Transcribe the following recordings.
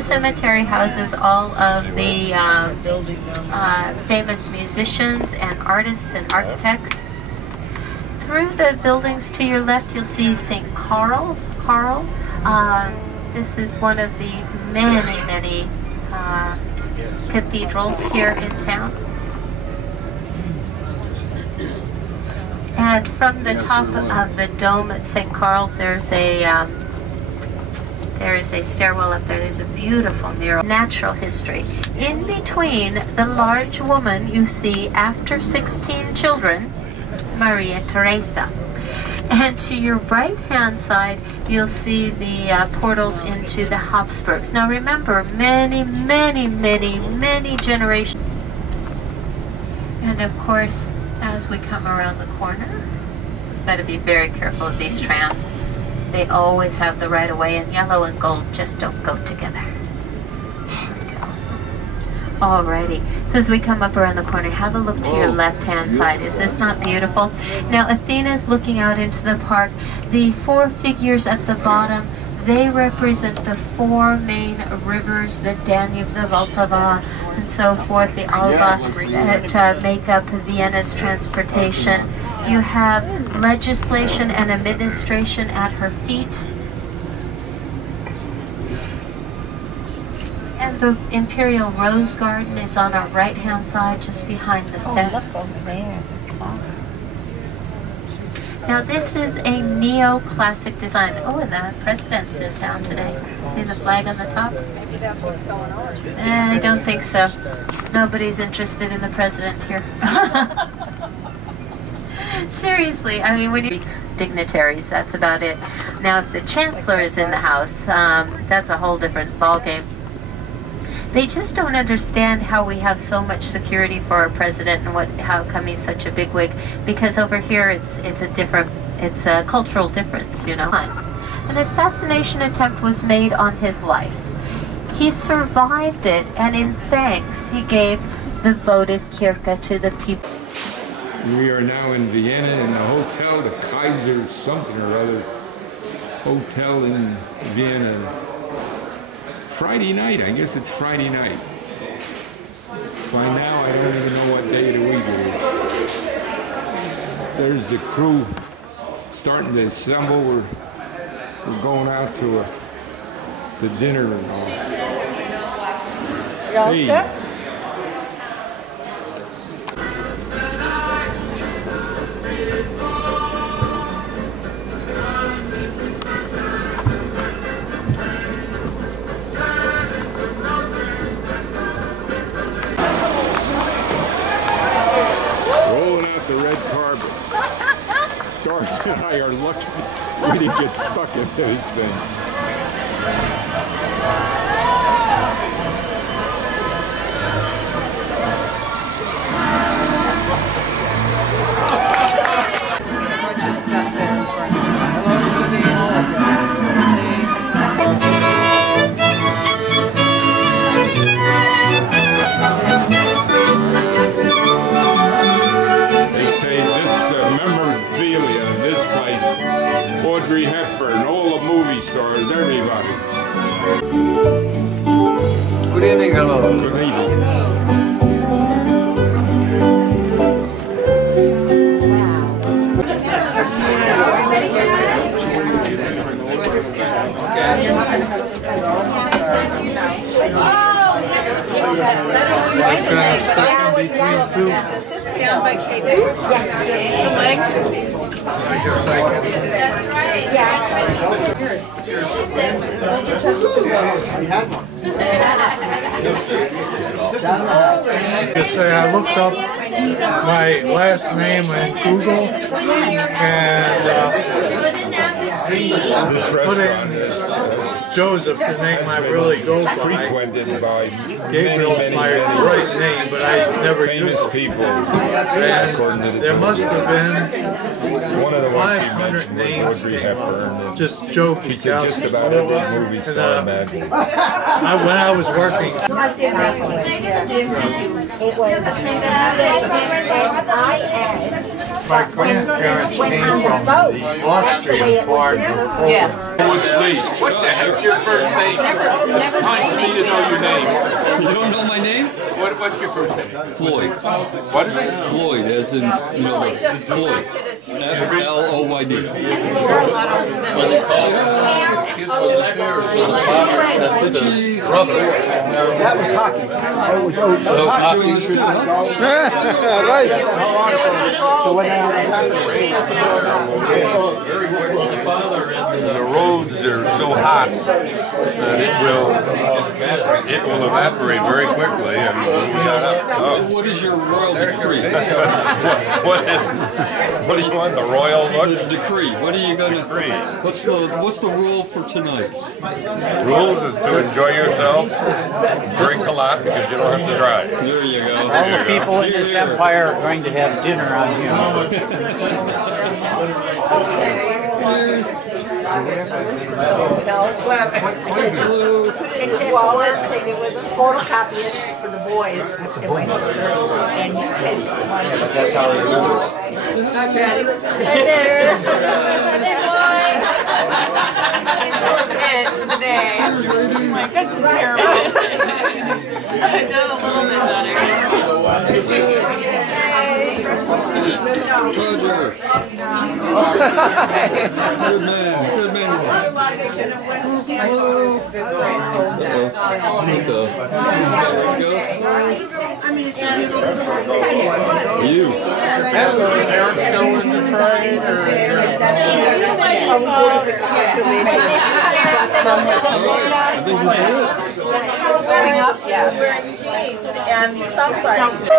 The cemetery houses all of the famous musicians and artists and architects. Through the buildings to your left, you'll see St. Carl's. This is one of the many cathedrals here in town. And from the top of the dome at St. Carl's, there is a stairwell up there. There's a beautiful mural. Natural history. In between the large woman you see after 16 children, Maria Teresa. And to your right hand side, you'll see the portals into the Habsburgs. Now remember, many generations. And of course, as we come around the corner, we've got to be very careful of these trams. They always have the right of way, and yellow and gold just don't go together. There we go. Alrighty, so as we come up around the corner, have a look to your left-hand side. Is this not beautiful? Now Athena's looking out into the park. The four figures at the bottom, they represent the four main rivers, the Danube, the Vltava, and so forth, the Alba, that make up Vienna's transportation. You have legislation and administration at her feet. And the Imperial Rose Garden is on our right-hand side, just behind the fence. Now this is a neoclassic design. Oh, and the president's in town today. See the flag on the top? Maybe that's what's going on. I don't think so. Nobody's interested in the president here. Seriously, I mean, when you reach dignitaries, that's about it. Now, if the chancellor is in the house, that's a whole different ballgame. They just don't understand how we have so much security for our president and how come he's such a bigwig. Because over here, it's a cultural difference, you know. An assassination attempt was made on his life. He survived it, and in thanks, he gave the votive Kirche to the people. We are now in Vienna in the hotel, the Kaiser something or other hotel in Vienna. Friday night, I guess it's Friday night. By now I don't even know what day of the week it is. There's the crew starting to assemble. We're going out to the dinner and all. You all set? Doris and I are lucky we didn't get stuck in this thing. Audrey Hepburn, all the movie stars, everybody. Good evening, hello. Good evening. Stuck in between two. Sit down by Kate. The leg. I guess I can. That's right. Hold your chest too low. Just say I looked up my last name in Google and This restaurant is Joseph, the name I really go by. frequented by Gabriel's my right name, but I never famous used it. people. And there must have been One of the ones 500 she mentioned names was Audrey came Hepburn. up. Just joking. She said just about every movie star imaginable. When I was working. It was S-I-S My grandparents came from the Austrian part of Poland. Yes. What the heck's your first name? It's time for me to know your name. You don't know my name? What's your first name? Floyd. What is it? Floyd, as in, you know, Floyd. F-L-O-Y-D. Cheese. That was hockey. That was hockey. Right. So what The roads are so hot that it will evaporate very quickly. And we got up. Oh. What is your royal decree? what do you want? The royal The look? decree. What are you gonna? What's the rule for tonight? Rules is to enjoy yourself, drink a lot because you don't have to drive. There you go. all the people in this empire are going to have dinner on you. Cheers. Take his wallet, take it with us, photocopy it for the boys and my sister, and you take the money. That's how we do it. Hi there. I'm like, this is terrible. I've done a little bit better. Roger. Good man. Good man. Hello. You. Parents still in the trade, Wearing up, yeah. And somebody.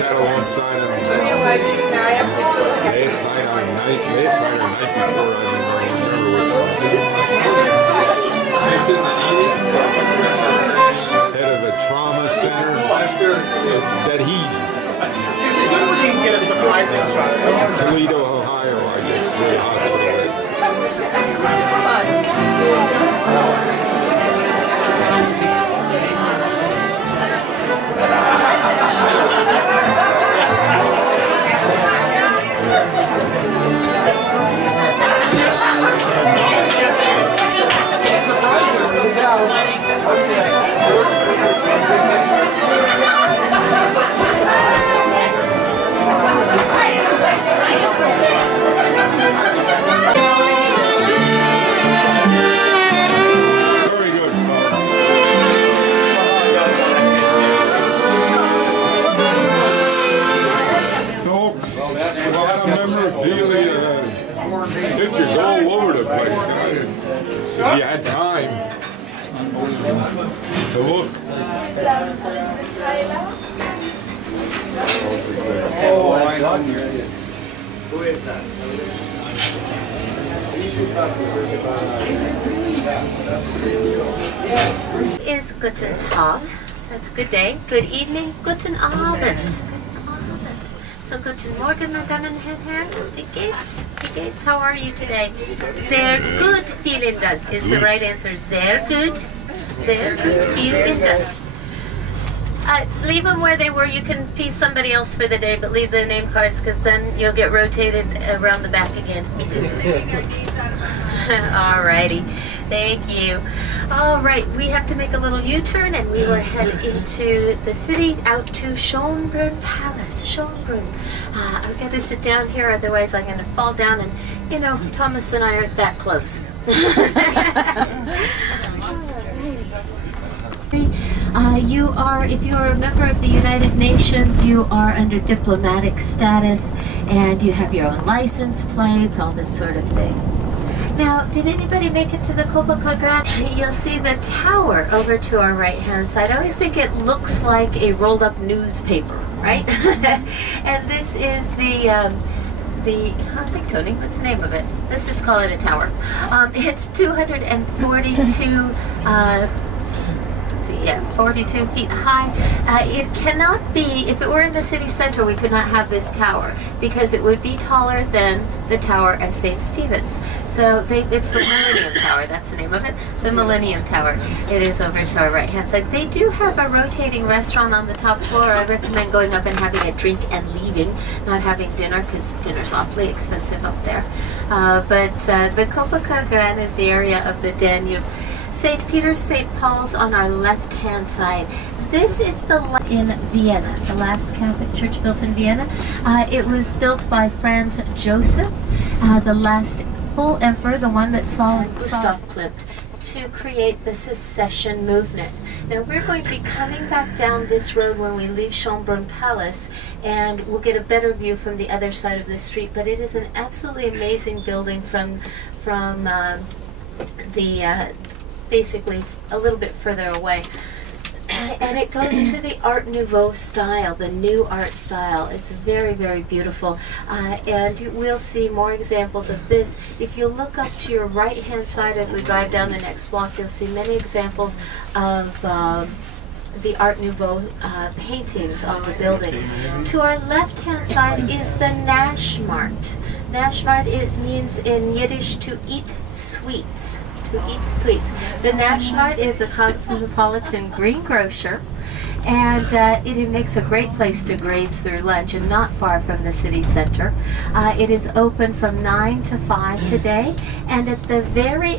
sat alongside him last night or night before. I don't remember which one. Head of a trauma center that he. It's good when you can get a surprising shot. Toledo, Ohio, I guess, where the hospital is. Very good, folks. So, welcome memorabilia. Pictures all over the place. If you had time to look. Is Guten Tag. That's a good day. Good evening. Guten Abend. Guten Abend. So Guten Morgen, meine Damen und Herren. Wie geht's? Wie geht's? How are you today? Sehr gut. Vielen Dank is the right answer. Sehr gut. Sehr gut. Vielen Dank. Leave them where they were. You can piece somebody else for the day, but leave the name cards because then you'll get rotated around the back again. Alrighty. Thank you. All right, we have to make a little U-turn and we will head into the city out to Schönbrunn Palace. Schönbrunn. I've got to sit down here, otherwise I'm going to fall down, and you know, Thomas and I aren't that close. You are, if you are a member of the United Nations, you are under diplomatic status and you have your own license plates, all this sort of thing. Now, did anybody make it to the Copacabana? You'll see the tower over to our right-hand side. I always think it looks like a rolled-up newspaper, right? And this is I think, Tony, what's the name of it? Let's just call it a tower. It's 242, 42 feet high. It cannot be, if it were in the city center, we could not have this tower because it would be taller than the Tower of St. Stephen's. So it's the Millennium Tower, that's the name of it, the Millennium Tower. It is over to our right-hand side. They do have a rotating restaurant on the top floor. I recommend going up and having a drink and leaving, not having dinner because dinner's awfully expensive up there. But the Copacabana is the area of the Danube. St. Peter's, St. Paul's on our left-hand side. This is in Vienna, the last Catholic church built in Vienna. It was built by Franz Joseph, the last full emperor, the one that saw Gustav Klimt, to create the secession movement. Now we're going to be coming back down this road when we leave Schönbrunn Palace, and we'll get a better view from the other side of the street, but it is an absolutely amazing building from basically a little bit further away. And it goes to the Art Nouveau style, the new art style. It's very, very beautiful. And we'll see more examples of this. If you look up to your right-hand side as we drive down the next block, you'll see many examples of the Art Nouveau paintings on the buildings. To our left-hand side is the Naschmarkt. Naschmarkt, it means in Yiddish to eat sweets. To eat sweets. The Naschmarkt is the cosmopolitan greengrocer, and it makes a great place to graze through lunch and not far from the city center. It is open from 9 to 5 today, and at the very